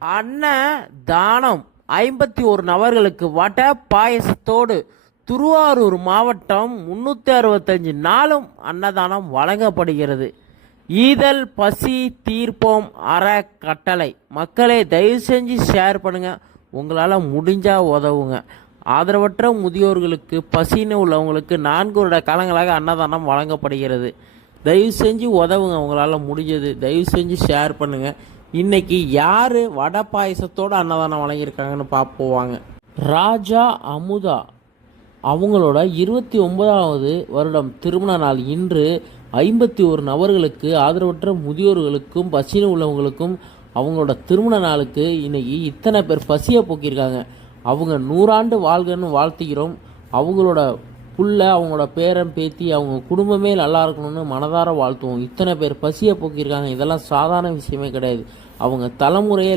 அண்ணன் தானம் 51 நபர்களுக்கு வடை பாயசத்தோடு திருவாரூர் மாவட்டம் 365 நாளும் அன்னதானம் வழங்கப்படுகிறது. ஈதல் பசி தீர்ப்போம் அறக்கட்டளை. மக்களே, தயவு செஞ்சு ஷேர் பண்ணுங்கள். உங்களால் முடிஞ்சால் உதவுங்க. ஆதரவற்ற முதியோர்களுக்கு, பசின்னு உள்ளவங்களுக்கு 4 வருட காலங்களாக அன்னதானம் வழங்கப்படுகிறது. தயவு செஞ்சு உதவுங்க. உங்களால் முடிஞ்சது தயவு செஞ்சு ஷேர் பண்ணுங்கள். இன்னைக்கு யார் வடை பாயசத்தோடு அன்னதானம் வழங்கியிருக்காங்கன்னு பார்ப்போவாங்க. ராஜா அமுதா அவங்களோட 29வது வருடம் திருமண நாள் இன்று 51 நபர்களுக்கு, ஆதரவற்ற முதியோர்களுக்கும் பசின்னு உள்ளவங்களுக்கும் அவங்களோட திருமண நாளுக்கு இன்னைக்கு இத்தனை பேர் பசியை போக்கியிருக்காங்க. அவங்க 100 ஆண்டு வாழ்கன்னு வாழ்த்துகிறோம். அவங்களோட புள்ள, அவங்களோட பேரன் பேத்தி, அவங்க குடும்பமே நல்லா இருக்கணும்னு மனதார வாழ்த்துவோம். இத்தனை பேர் பசியை போக்கியிருக்காங்க. இதெல்லாம் சாதாரண விஷயமே கிடையாது. அவங்க தலைமுறையே